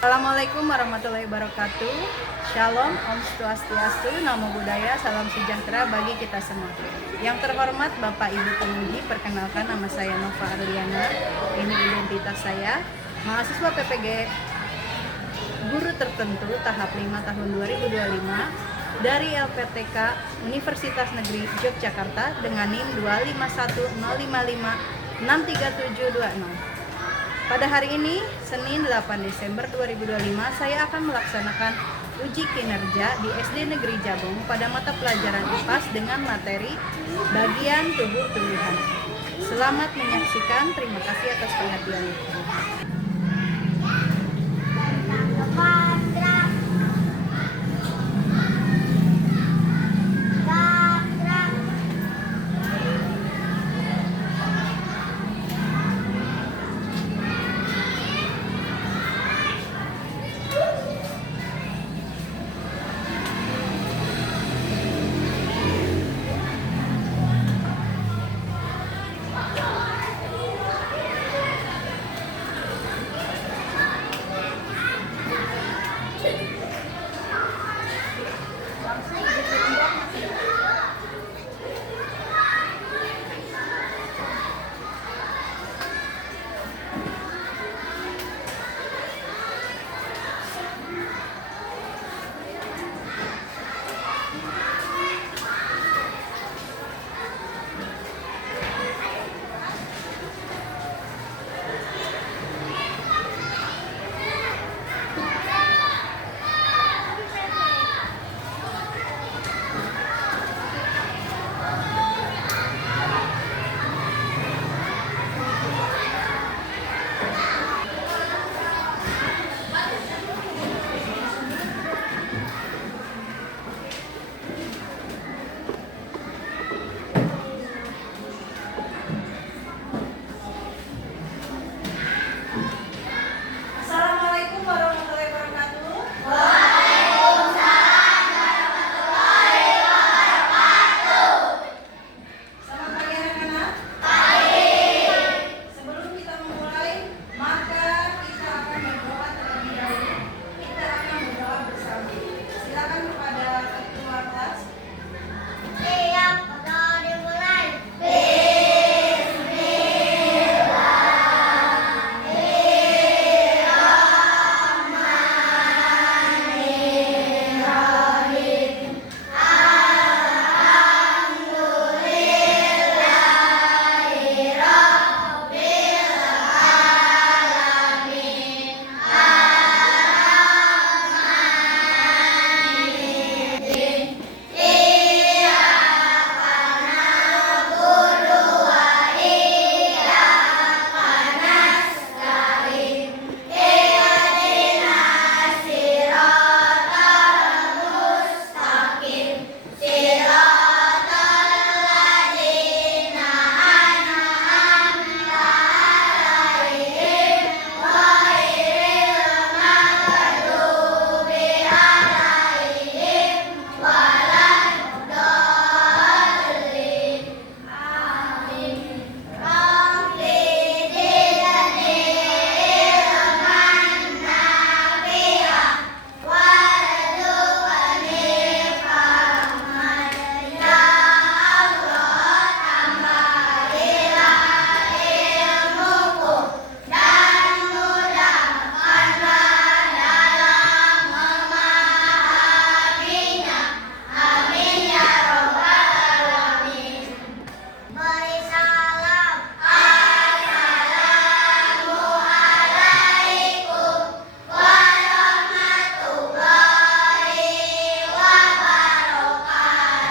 Assalamualaikum warahmatullahi wabarakatuh. Shalom, Om Swastiastu, Namo Buddhaya, salam sejahtera bagi kita semua. Yang terhormat Bapak Ibu penguji, perkenalkan nama saya Nova Arliana. Ini identitas saya, mahasiswa PPG Guru Tertentu tahap 5 tahun 2025 dari LPTK Universitas Negeri Yogyakarta dengan NIM 2510556370. Pada hari ini, Senin 8 Desember 2025, saya akan melaksanakan uji kinerja di SD Negeri Jabung pada mata pelajaran IPAS dengan materi bagian tubuh tumbuhan. Selamat menyaksikan, terima kasih atas perhatiannya. Assalamualaikum warahmatullahi wabarakatuh. Selamat pagi anak-anak. Sebelum kita memulai, maka kita akan berdoa terlebih dahulu. Kita akan berdoa bersama. Silakan kepada ketua kelas. Siap, foto dimulai. Beri salam.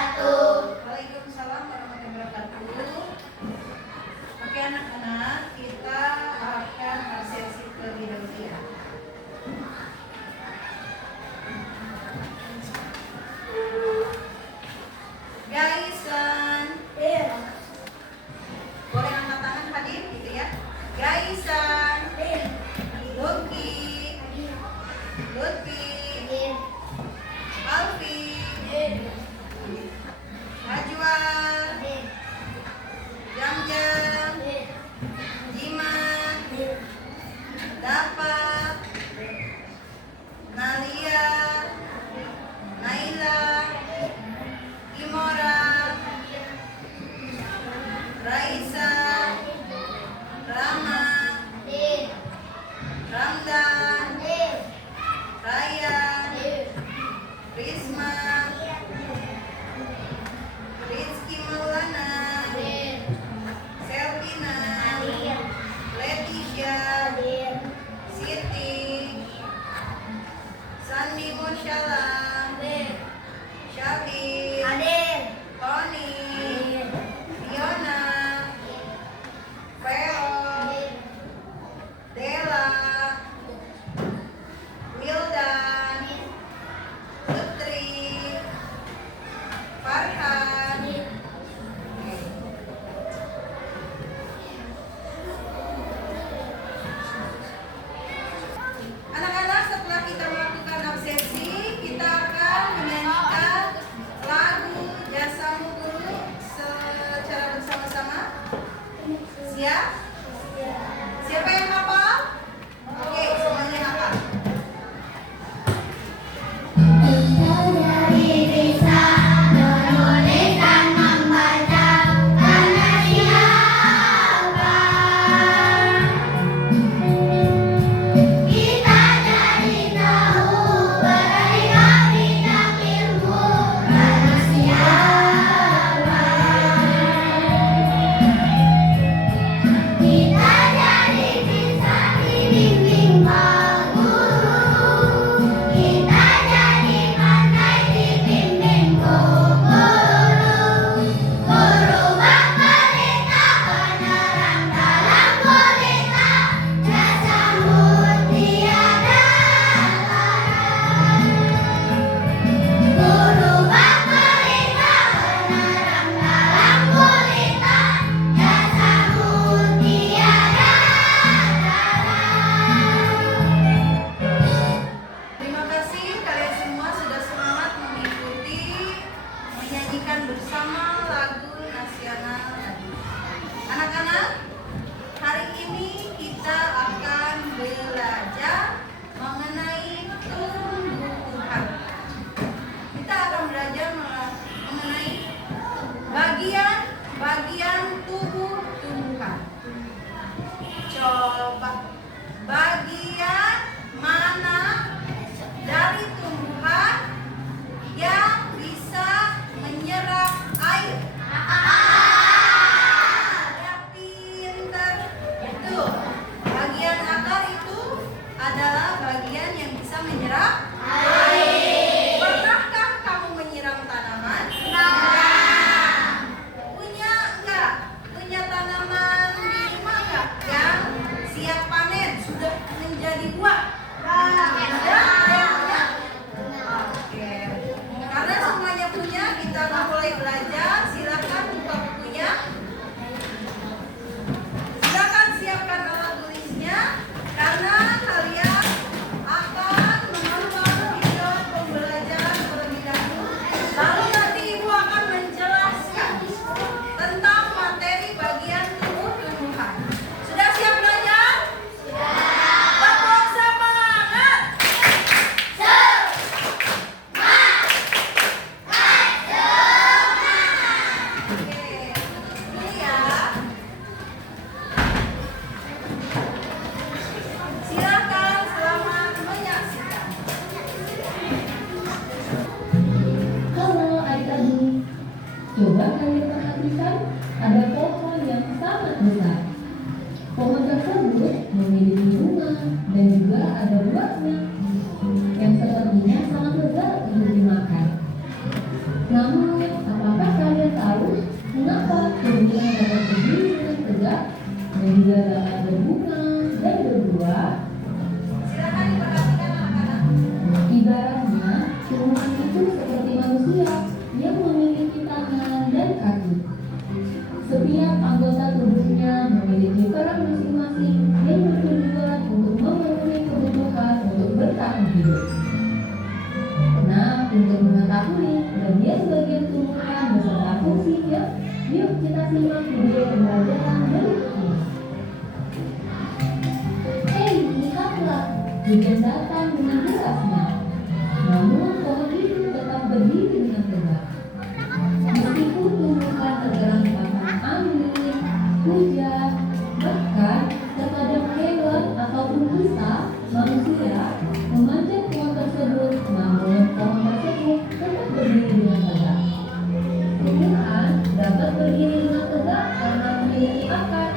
Assalamualaikum warahmatullahi wabarakatuh. Waalaikumsalam warahmatullahi wabarakatuh. Oke anak-anak, kita akan sesi terlebih dahulu ya. Gaisan, boleh angkat tangan hadir gitu ya. Gaisan, Luki, Lutfi, Alfi, Najwa, Jam-Jam, dan juga dapat berbunga dan berbuah. Silakan diperhatikan anak-anak. Ibaratnya, tumbuhan itu seperti manusia yang memiliki tangan dan kaki. Setiap anggota tubuhnya memiliki peran masing-masing yang bertujuan untuk memenuhi kebutuhan untuk bertahan hidup. Nah, untuk mengetahui bagian-bagian tumbuhan beserta fungsinya, yuk kita simak video pembelajaran berikut ini. Lihatlah, hujan datang dengan derasnya. Namun pohon itu tetap berdiri dengan tegak. Meskipun tumbuhan tergerak pasang angin, hujan, bahkan terkadang hewan ataupun kita, manusia, memanjat pohon tersebut, namun pohon tersebut tetap berdiri dengan tegak. Tumbuhan dapat berdiri dengan tegak karena memiliki akar.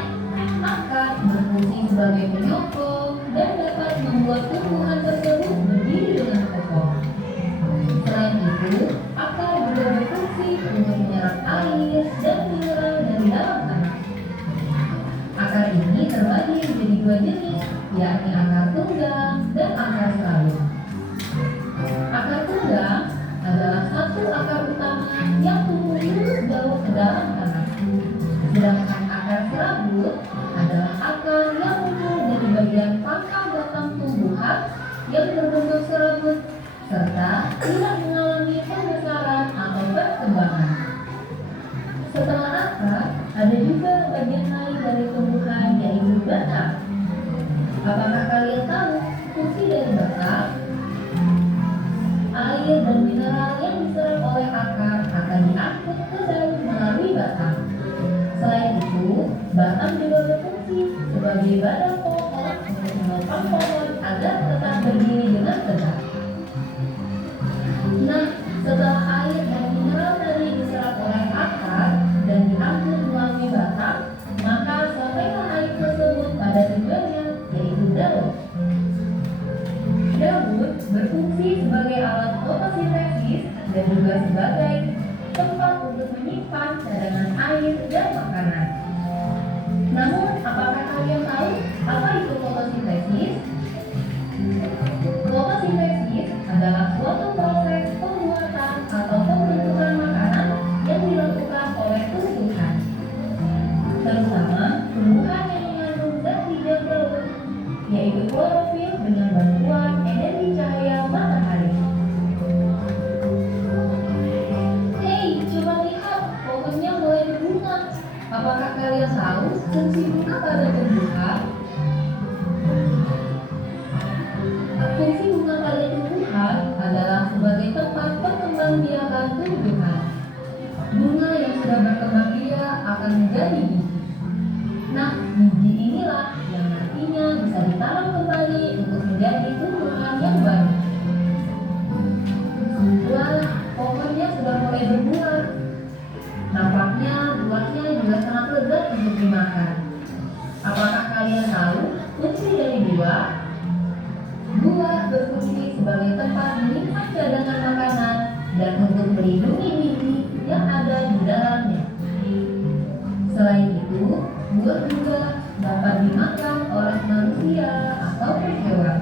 Akar berfungsi sebagai penyokong dan dapat membuat tumbuhan tersebut berdiri dengan kokoh. Selain itu, akar juga berfungsi untuk menyerap air dan mineral dari dalam tanah. Akar ini terbagi menjadi dua jenis, yakni akar tunggang dan akar serabut. Akar tunggang adalah satu akar utama yang tumbuh lurus jauh ke dalam tanah. Sedangkan akar serabut adalah akar yang muncul dari bagian pangkal batang tumbuhan yang berbentuk serabut serta tidak mengalami pembesaran atau perkembangan. Setelah akar, ada juga bagian lain dari tumbuhan yaitu batang. Apakah kalian tahu fungsi dari batang? Air dan mineral yang diserap oleh akar akan diangkut ke daun melalui batang. Selain itu, batang juga berfungsi sebagai badan pohon untuk menopang pohon agar tetap berdiri dengan tegak. Nah, setelah air dan mineral tadi diserap oleh akar dan diangkut melalui batang, maka sampailah air tersebut pada tujuannya, yaitu daun. Daun berfungsi sebagai alat fotosintesis dan juga sebagai tempat untuk menyimpan cadangan air dan makanan. Namun, apakah kalian tahu apa itu fotosintesis? Fotosintesis adalah suatu proses pembuatan atau pembentukan makanan yang dilakukan oleh tumbuhan, terutama tumbuhan yang mengandung zat hijau daun, yaitu klorofil dengan bantuan energi cahaya matahari. Coba lihat, pohonnya mulai berbunga. Apakah kalian tahu fungsi bunga pada tumbuhan? Fungsi bunga pada tumbuhan adalah sebagai tempat perkembangbiakan tumbuhan. Bunga yang sudah berkembang biak akan menjadi biji. Nah, biji inilah yang nantinya bisa ditanam kembali untuk menjadi tumbuhan yang baru. Wah, pohonnya sudah mulai berbuah. Nampaknya buahnya juga sangat lezat untuk dimakan. Apakah kalian tahu fungsi dari buah? Buah berfungsi sebagai tempat menyimpan cadangan makanan dan untuk melindungi biji yang ada di dalamnya. Selain itu, buah juga dapat dimakan oleh manusia atau hewan.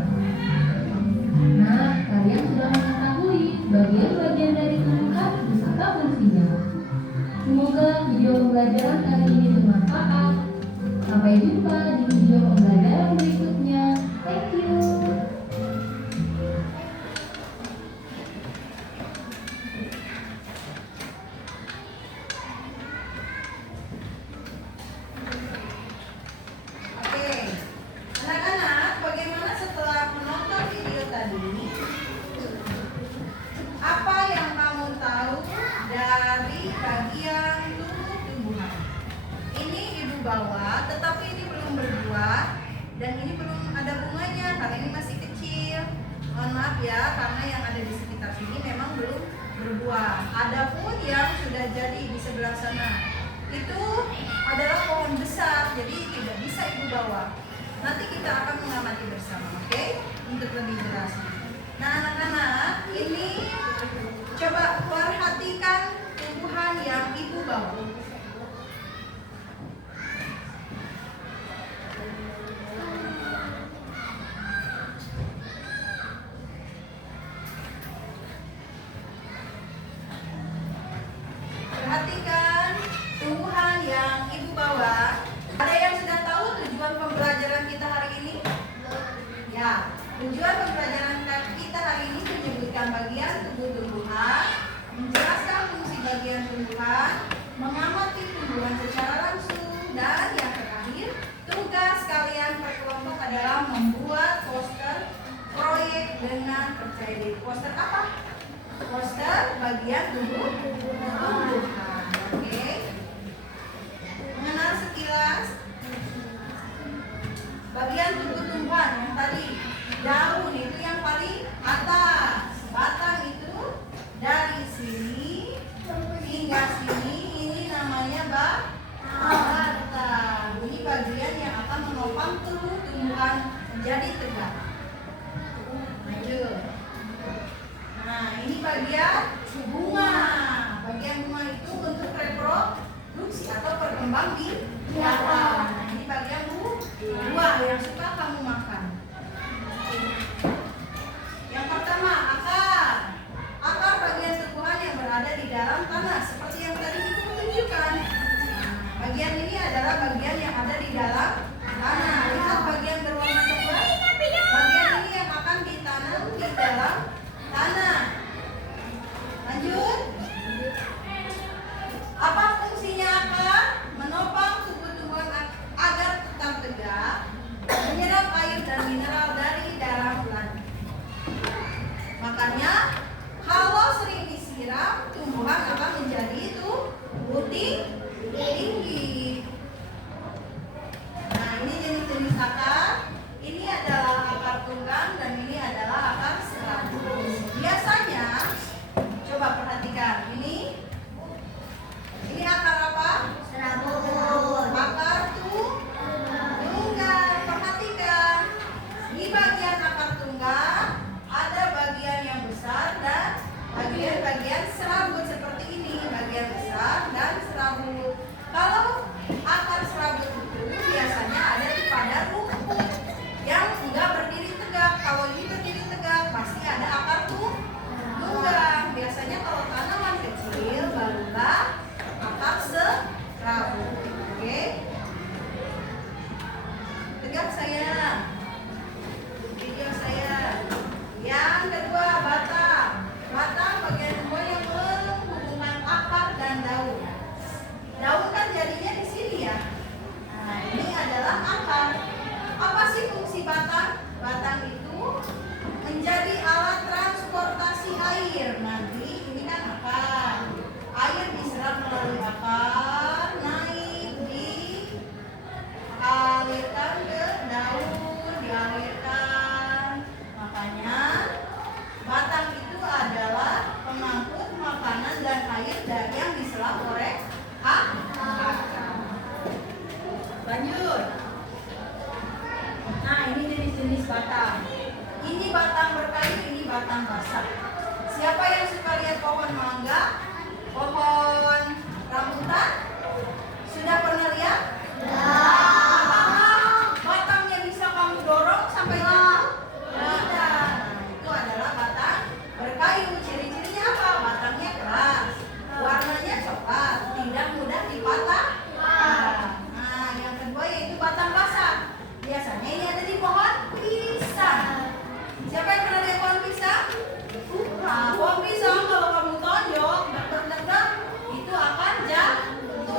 Nah, kalian sudah mengetahui bagian-bagian dari tumbuhan beserta fungsinya. Semoga video pembelajaran kali ini bermanfaat. Sampai jumpa di video pembelajaran berikutnya. Thank you. Oke, anak-anak, bagaimana setelah menonton video tadi? Apa yang kamu tahu dari bagian tubuh tumbuhan? Ini ibu bawa, tetapi ini belum berbuah dan ini belum ada bunganya karena ini masih kecil. Mohon maaf ya, karena yang ada di sekitar sini memang belum berbuah. Adapun yang sudah jadi di sebelah sana itu adalah pohon besar, jadi tidak bisa ibu bawa. Nanti kita akan mengamati bersama, oke? Untuk lebih jelas. Nah, anak-anak, ini coba perhatikan tumbuhan yang ibu bawa. dengan percaya diri. Poster apa? Poster bagian tumbuhan. Oke. Mengenal sekilas bagian tumbuhan yang tadi. Daun itu yang paling atas, batang itu dari sini hingga sini, ini namanya batang. Ini bagian yang akan menopang tumbuhan menjadi tegak. Lanjut. Nah, ini bagian bunga. Bagian bunga itu untuk reproduksi atau berkembang biakan. Nah, ini bagian buah yang suka kamu makan. Yang pertama, akar. Akar bagian tumbuhan yang berada di dalam tanah, seperti yang tadi Ibu tunjukkan. Bagian ini adalah bagian yang ada di dalam tanah. Lihat bagian berwarna coklat. Bagian ini yang akan ditanam di dalam tanah. Lanjut. Apa fungsinya akar? Menopang tumbuh-tumbuhan agar tetap tegak, menyerap air dan mineral dari dalam tanah. Makanya kalau sering disiram, tumbuhan akan menjadi tinggi. Nah, ini jenis-jenis akar. Ini adalah akar tunggang dan ini adalah akar serabut. Biasanya, coba perhatikan ini akar apa? Serabut. Akar tunggang. Perhatikan. Di bagian akar tunggang ada bagian yang besar dan bagian-bagian serabut seperti ini. Bagian besar dan serabut. Kalau akar serabut itu biasanya ada pada rumput yang enggak berdiri tegak. Kalau ini berdiri tegak, pasti ada akar tunggang. Biasanya kalau tanaman kecil barulah akar serabut. Oke? Tegak sayang. Video saya. Yang kedua, batang. Batang bagian buah yang menghubungkan akar dan daun. Daun kan jadinya di sini ya. Nah, ini adalah akar. Apa sih fungsi batang? Batang itu menjadi alat transportasi air. Nanti ini kan akar. Air diserap melalui akar, naik dialirkan ke daun, dialirkan. Makanya batang itu adalah pengangkut makanan dan air dari yang diserap oleh akar. Lanjut. Nah, ini jenis-jenis batang. Ini batang berkayu, ini batang basah. Siapa yang suka lihat pohon mangga? Pohon rambutan? Sudah pernah lihat? Apakah batangnya bisa kamu dorong sampai jatuh? Tidak. Itu adalah batang berkayu. Ciri-cirinya apa? Batangnya keras, warnanya coklat, tidak mudah dipatahkan. Nah, yang kedua yaitu batang basah. Biasanya ini ada di pohon pisang. Siapa yang pernah lihat pohon pisang? Nah, pohon pisang kalau kamu tonjok, deg-deg, itu akan jatuh.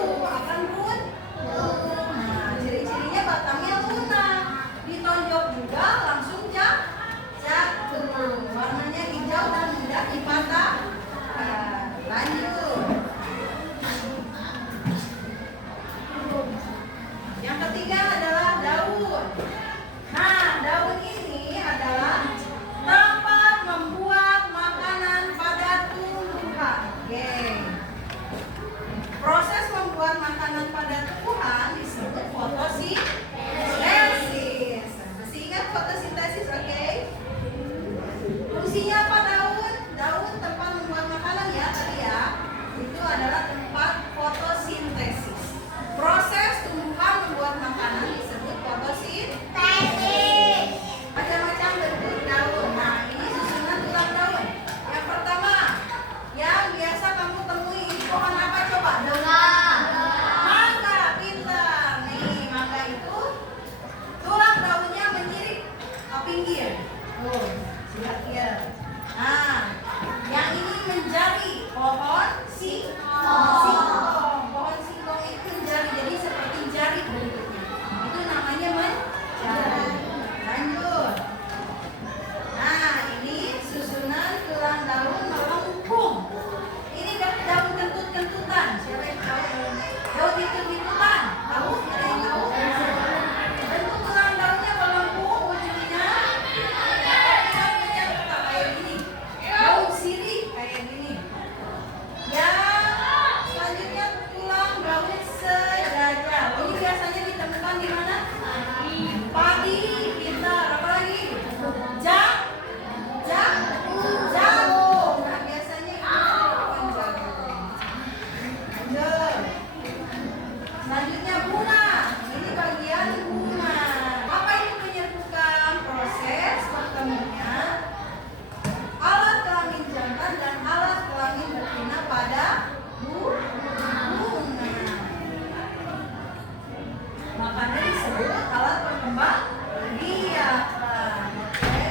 Makanya disebut alat berkembang biakan. Oke.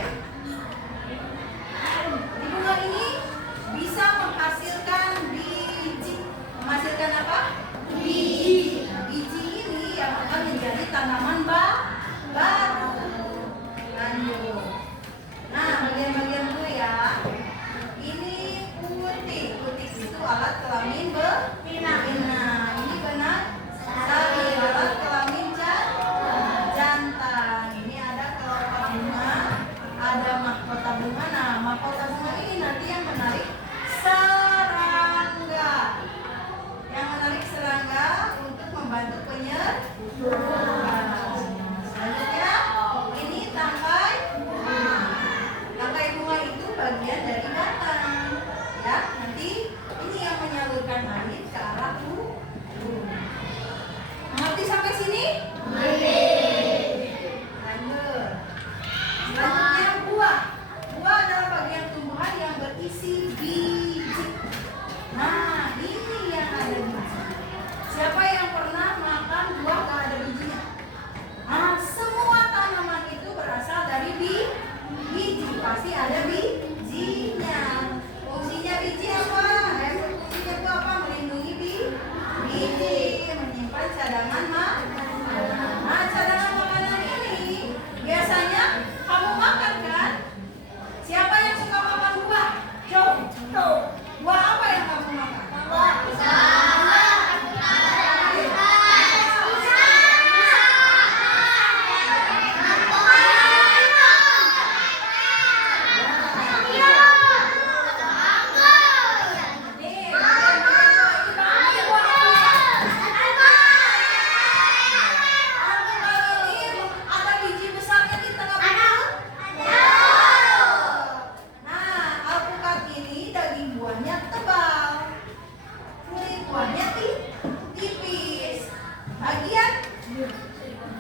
Di bunga ini bisa menghasilkan biji. Menghasilkan apa? Biji. Nah, biji ini yang akan menjadi tanaman baru. Lanjut. Nah, bagian-bagian dulu ya. Ini putik. Putik itu alat kelamin betina. Ini benar. Sari alat kelamin jantan. Ini ada kelopak bunga, ada mahkota bunga. Nah, mahkota bunga ini nanti yang menarik serangga. Yang menarik serangga untuk membantu penyerbukan. Selanjutnya, ini tangkai bunga. Tangkai bunga itu bagian dari batang. Ya, nanti ini yang menyalurkan air ke arah bunga. Mengerti sampai sini? Lanjut. Selanjutnya buah. Buah adalah bagian tumbuhan yang berisi biji. Nah, ini yang ada biji. Siapa yang pernah makan buah gak ada bijinya? Nah, semua tanaman itu berasal dari biji. Pasti ada bijinya. Fungsinya biji apa? Fungsinya itu apa? Melindungi biji, menyimpan cadangan makanan. Nah, cadangan makanan ini biasanya kamu makan kan? Siapa yang suka makan buah? Coba. Buah apa yang kamu makan? Buah pisang. Ada biji besarnya di tengah perut. Nah, alpukat ini daging buahnya tebal, kulit buahnya tipis.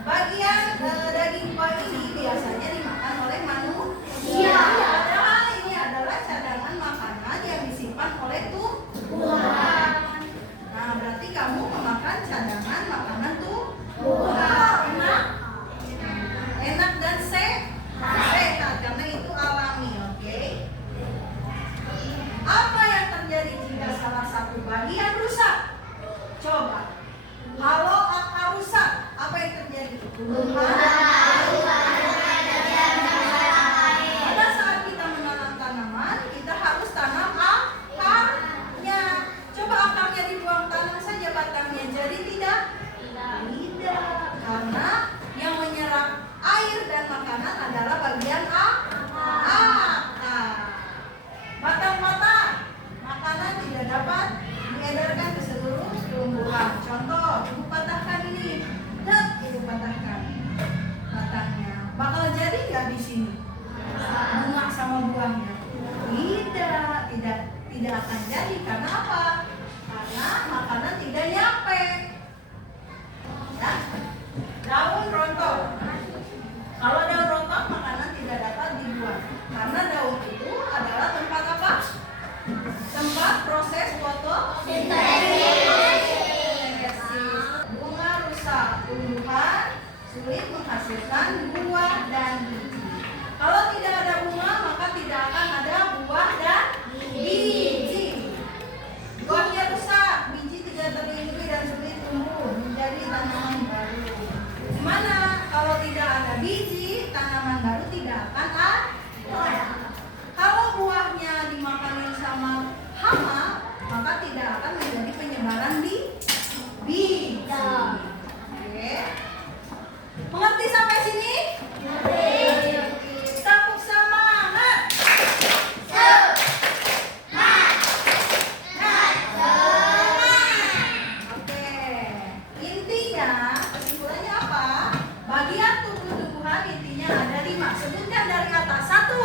Bagian daging buah ini biasanya dimakan oleh manusia. Padahal ini adalah cadangan makanan yang disimpan oleh Tuhan. Nah, berarti kamu memakan cadangan makanan Tuhan. Enak dan sehat karena itu alami, oke? Apa yang terjadi jika salah satu bagian rusak? Coba. Kalau akar rusak, apa yang terjadi? Pada saat kita menanam tanaman, kita harus tanam akarnya. Coba akarnya dibuang, tanam saja batangnya. Jadi tidak. Karena yang menyerap air dan makanan adalah bagian akar. Batang-batang makanan tidak dapat diedarkan ke seluruh tumbuhan. Contoh, ibu patahkan ini, ibu patahkan batangnya. Bakal jadi nggak di sini? Bunga sama buahnya? Tidak akan jadi. Karena apa? Karena makanan tidak nyampe. Ya. Daun rontok. Kalau daun rontok, makanan tidak dapat dibuat. Karena daun itu adalah tempat apa? Tempat proses fotosintesis. Bunga rusak, tumbuhan sulit menghasilkan buah dan biji. Kalau tidak ada bunga, maka tidak akan ada buah dan biji. Buahnya rusak, biji tidak terlindungi dan sulit tumbuh menjadi tanaman baru. Gimana? Kalau tidak ada biji, tanaman baru tidak akan ada. Kalau buahnya dimakanin sama hama, maka tidak akan menjadi penyebaran biji. Oke. Mengerti sampai sini? Tepuk semangat. Oke. Intinya, kesimpulannya apa? Bagian tubuh tumbuhan intinya ada 5. Sebutkan dari atas. 1.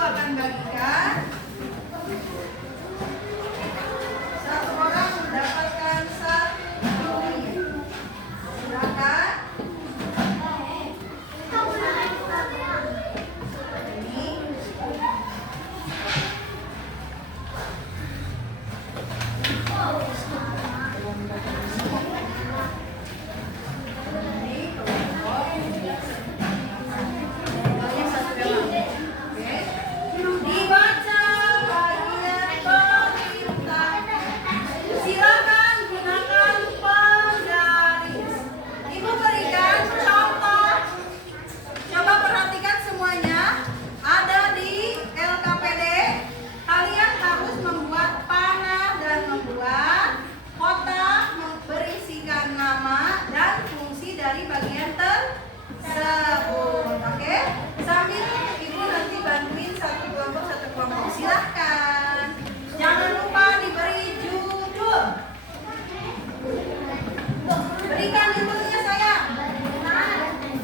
akan bagikan. Satu orang mendapatkan satu. Silakan. Dibaca bagian perintah. Silakan gunakan penggaris. Ibu berikan contoh. Coba perhatikan semuanya. Ada di LKPD. Kalian harus membuat panah dan membuat kotak berisikan nama dan fungsi dari bagian tersebut. Oke? Sambil ibu nanti bantuin satu kelompok. Silahkan. Jangan lupa diberi judul. Berikan judulnya sayang.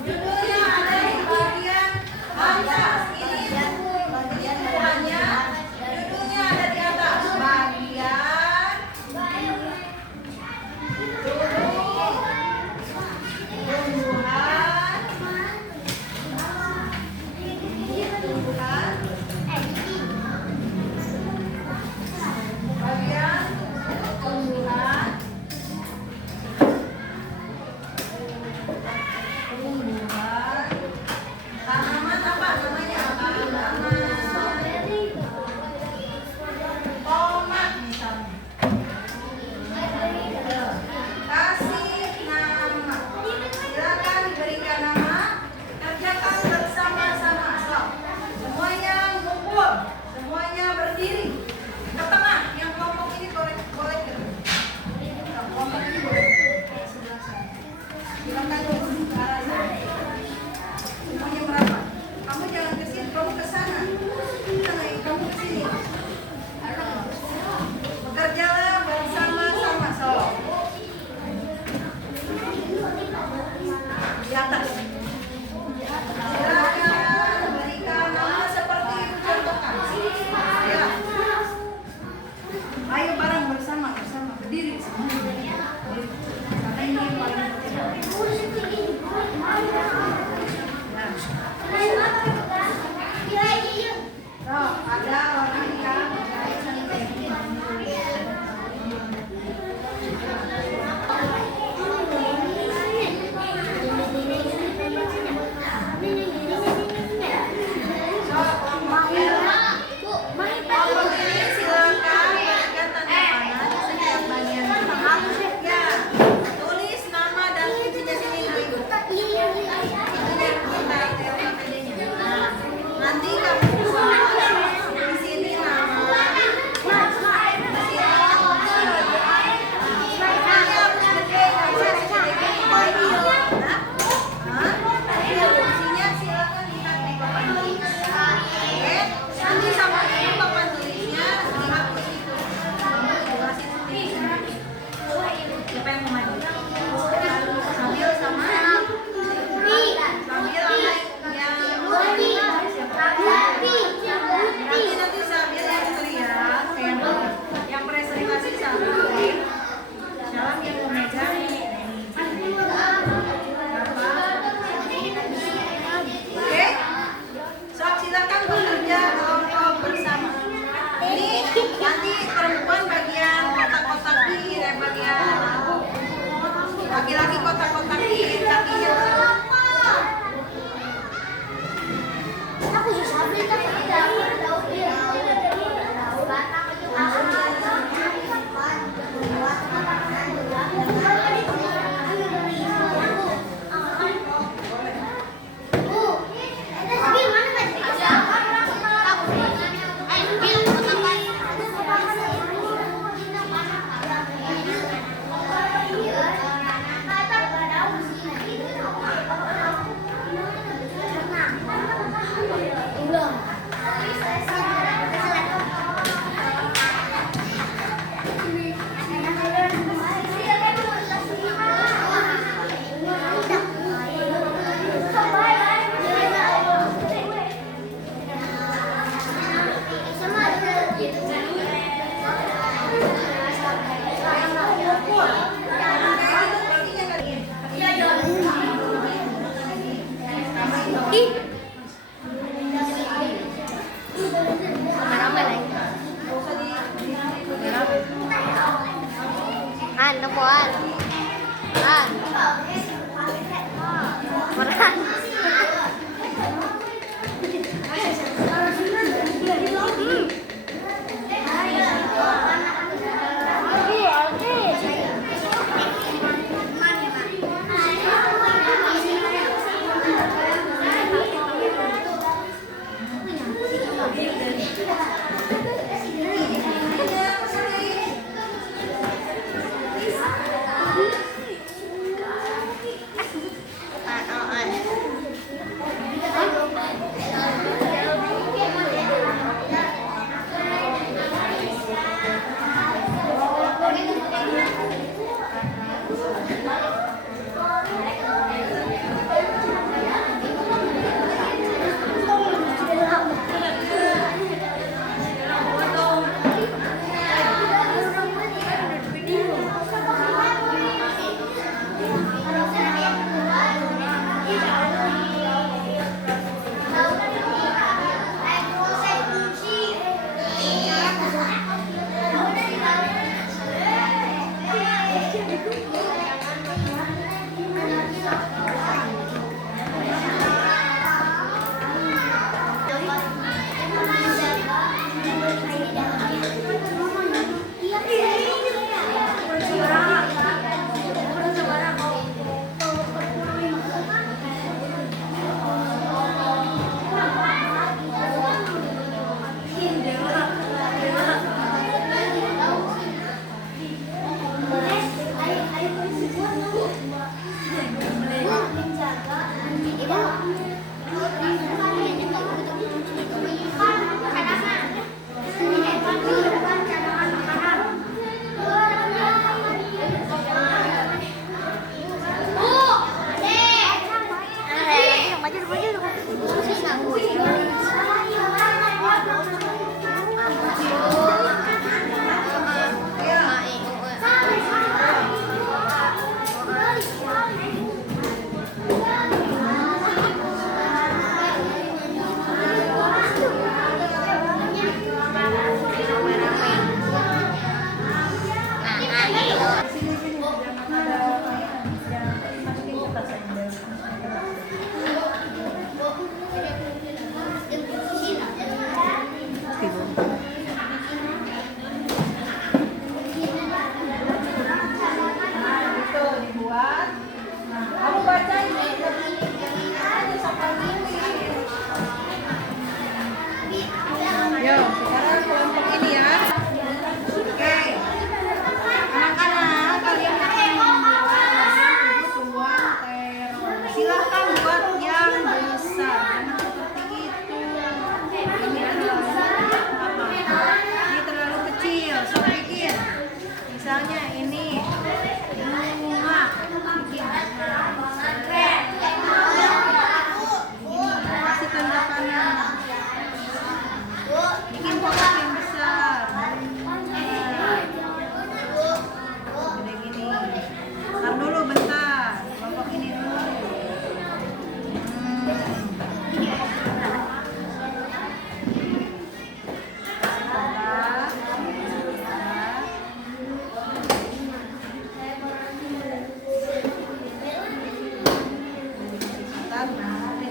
Judulnya ada di bagian atas. Ini bagian bawahnya. Judulnya ada di atas. Bagian tanaman apa namanya? Tomat misalnya. Kasih nama. Silakan diberikan nama. Kerjakan bersama-sama. Stop. Semuanya ngumpul. Semuanya berdiri. Ke tengah. Yang kelompok ini boleh ke kelompok ini boleh ke sebelah sana. Silakan dulu ke arah sana. Semuanya merapat. Kamu jangan ke sini, kamu ke sana. Kamu ke sini. Bekerjalah bersama-sama. So. Di atas. Silakan berikan nama seperti ibu contohkan. Ya. Ayo bareng bersama berdiri semua. Karena ini yang paling penting. Nah. Ada orang yang terkait silakan berikan tanda panah di setiap bagian. Ya, tulis nama dan kuncinya sini ibu. Nanti kamu buat di sini Ano po, an? An? Maran.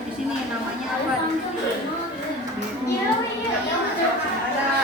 Di sini namanya apa? Ada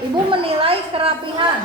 Ibu menilai kerapihan.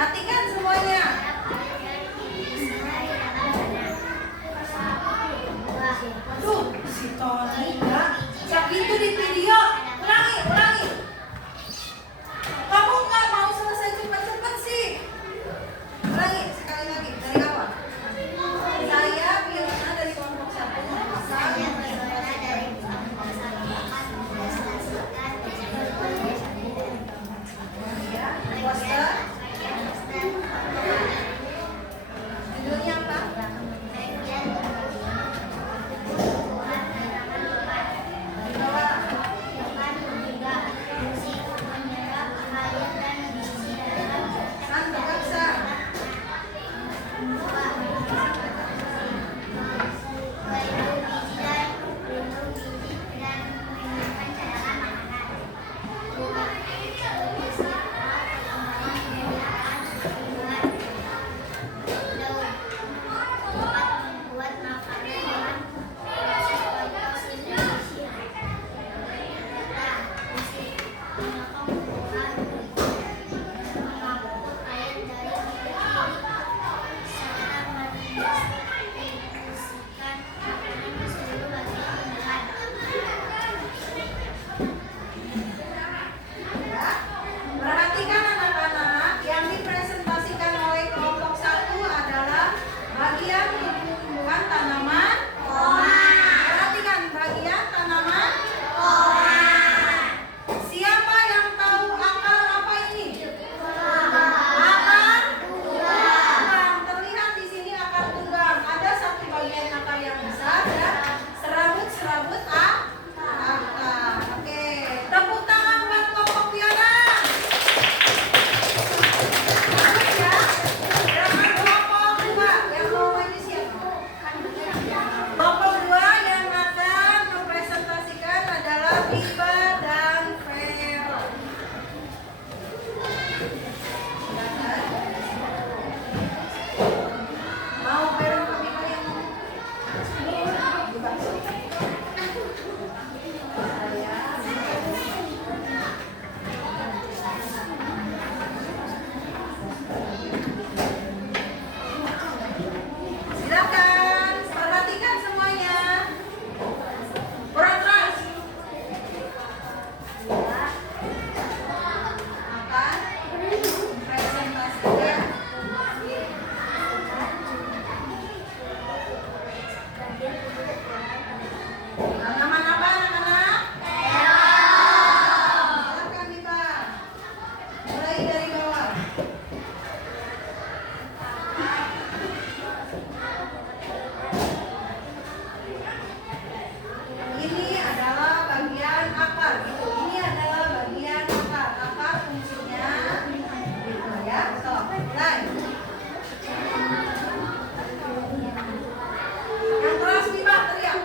Perhatikan semuanya. Tuh, si Tony ya. Itu di video. Ulangi. Kamu nggak mau selesai cepat-cepat sih? Ulangi sekali lagi dari awal. Saya Fiona dari kelompok 1. Saya Fiona dari kelompok 1 akan mempresentasikan Ya, poster. Judulnya apa? Di bawah. Santa Baksa. Perhatikan anak-anak, yang dipresentasikan oleh kelompok 1 adalah bagian tumbuhan tanaman. Perhatikan bagian tanaman. Siapa yang tahu akar apa ini? Akar tunggang. Terlihat di sini akar tunggang. Ada satu bagian akar yang besar dan serabut-serabut akar. Oke, tepuk tangan buat kelompok Fiona. Bagus ya. Dengan kelompok 2 yang mau maju siapa? Kelompok 2 yang akan mempresentasikan adalah Biba dan Vero. Silakan. Mau Vero atau Biba yang Biba. Silakan, perhatikan semuanya. Kurang keras. Akan presentasikan tanaman apa anak-anak? Silakan Biba. Mulai dari bawah. Ini adalah bagian akar gitu. Ini adalah bagian akar. Akar fungsinya gitu ya. So, mulai. Yang keras Biba teriak.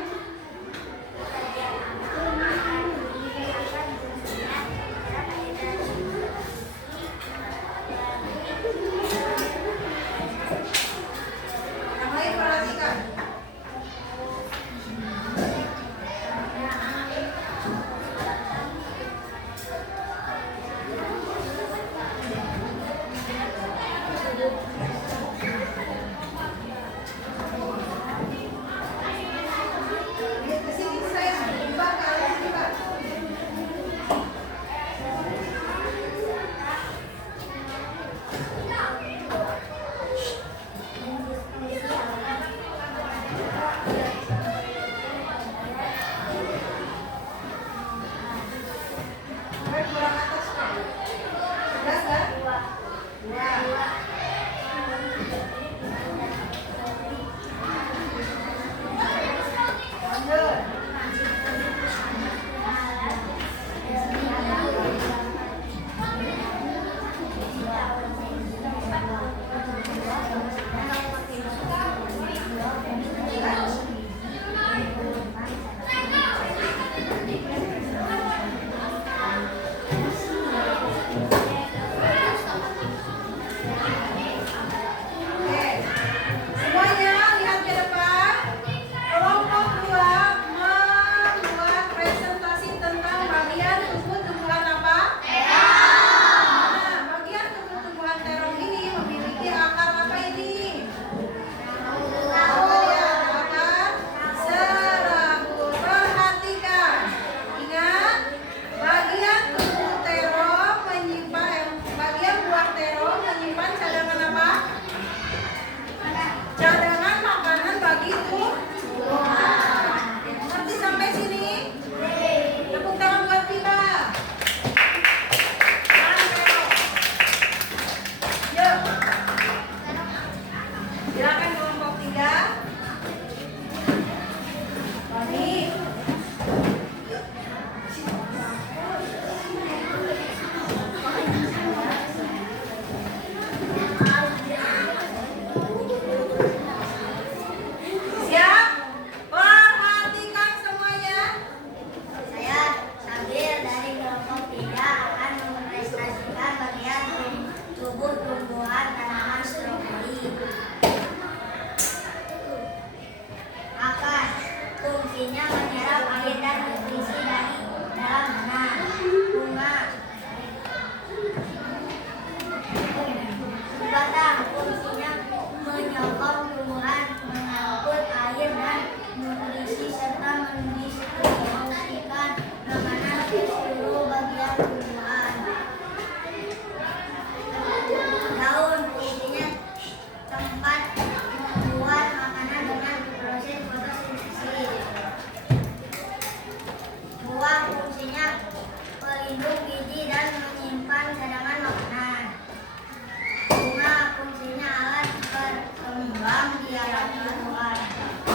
Yang lain perhatikan. Ke sini saya Biba, ke arah sini Biba. Kurang atas Pak. Sudah nggak? 2.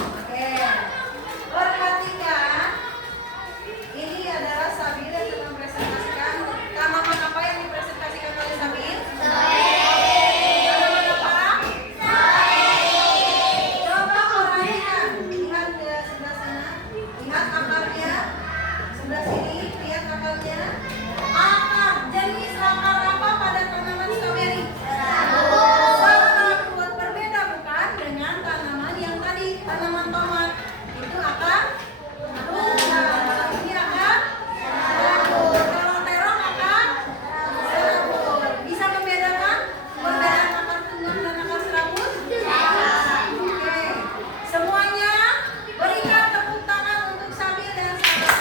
Oke. Perhatikan. Ini adalah Sabil yang sedang mempresentasikan tanaman apa yang dipresentasikan oleh Sabil? Tanaman apa? Coba perhatikan. Lihat ke sebelah sana. Lihat akarnya. Sebelah sini. Lihat akarnya. Akar. Jenis akar apa pada tanaman stroberi? Sangat berbeda bukan dengan tanaman yang tadi, tanaman tomat. Itu akar bukan. Ini akar serabut. Kalau terong akar serabut. Bisa membedakan perbedaan akar tunggang dan akar serabut? Oke. Semuanya berikan tepuk tangan untuk Sabil dan Sarah.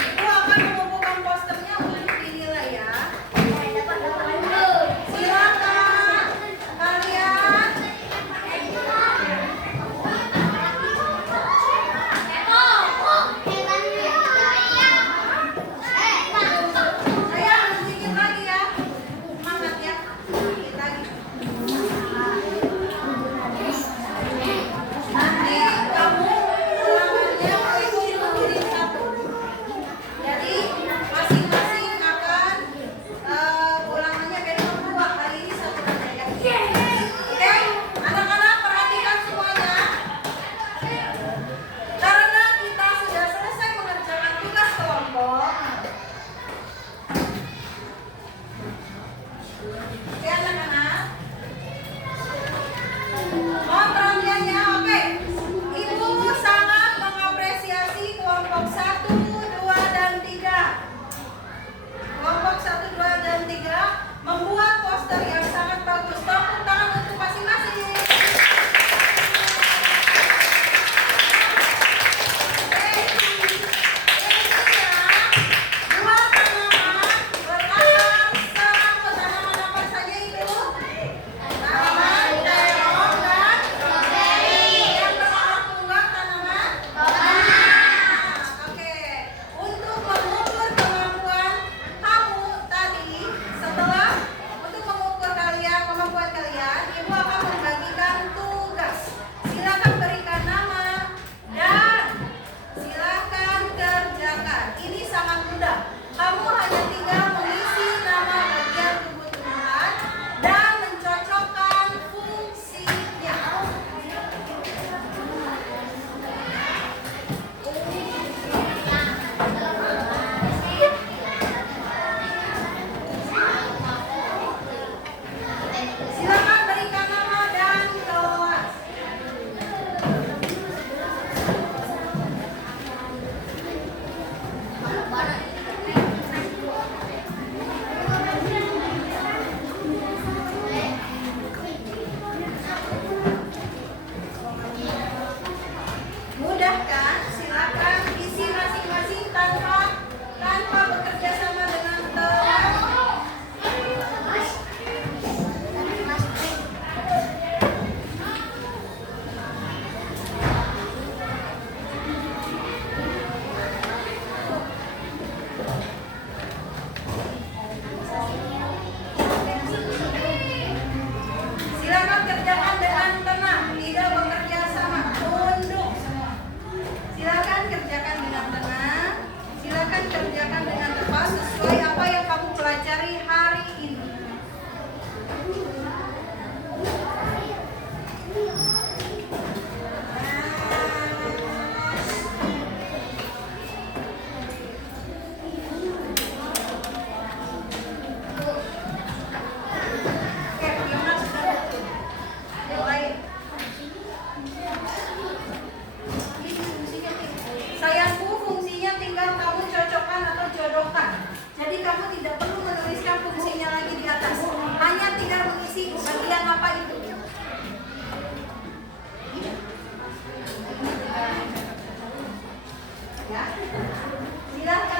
Ibu akan mengumpulkan posternya untuk dinilai ya. Silakan kalian. Saya sedikit lagi ya. Semangat ya. Sedikit lagi. Nanti kamu ulangannya itu menjadi satu. Jadi masing-masing akan ulangannya besok 2, hari ini 1 saja ya. Oke, anak-anak perhatikan semuanya. Karena kita sudah selesai mengerjakan tugas kelompok. Oke anak-anak. Mohon perhatiannya, oke. Ibu sangat mengapresiasi kelompok 1, 2, dan 3. Kelompok 1, 2, dan 3 membuat poster yang sangat bagus. Tepuk tangan untuk masing-masing. Oke. Intinya, dua tanaman berakar serabut. Tanaman apa saja itu? Tanaman terong dan stroberi. Yang berakar tunggang tanaman tomat. Oke. Untuk mengukur kemampuan kamu tadi, setelah untuk mengukur kemampuan kalian, ibu akan membagikan tugas. Silakan berikan nama dan silakan kerjakan. Ini sangat mudah. Kamu hanya tinggal mengisi nama bagian tubuh tumbuhan dan mencocokkan fungsinya. Silakan berikan nama dan kelas. Mudah kan? Silakan isi masing-masing tanpa bekerja sama dengan teman. Silakan kerjakan dengan tenang, tidak bekerja sama, tunduk semua. Silakan kerjakan dengan tenang, silakan kerjakan dengan tepat sesuai apa yang kamu pelajari hari ini. Oke, Fiona sudah betul. Yang lain. Ini fungsinya sayangku, fungsinya tinggal kamu cocokkan atau jodohkan. Jadi kamu tidak perlu menuliskan fungsinya lagi di atas. Hanya tinggal mengisi bagian apa itu. Ya. Silakan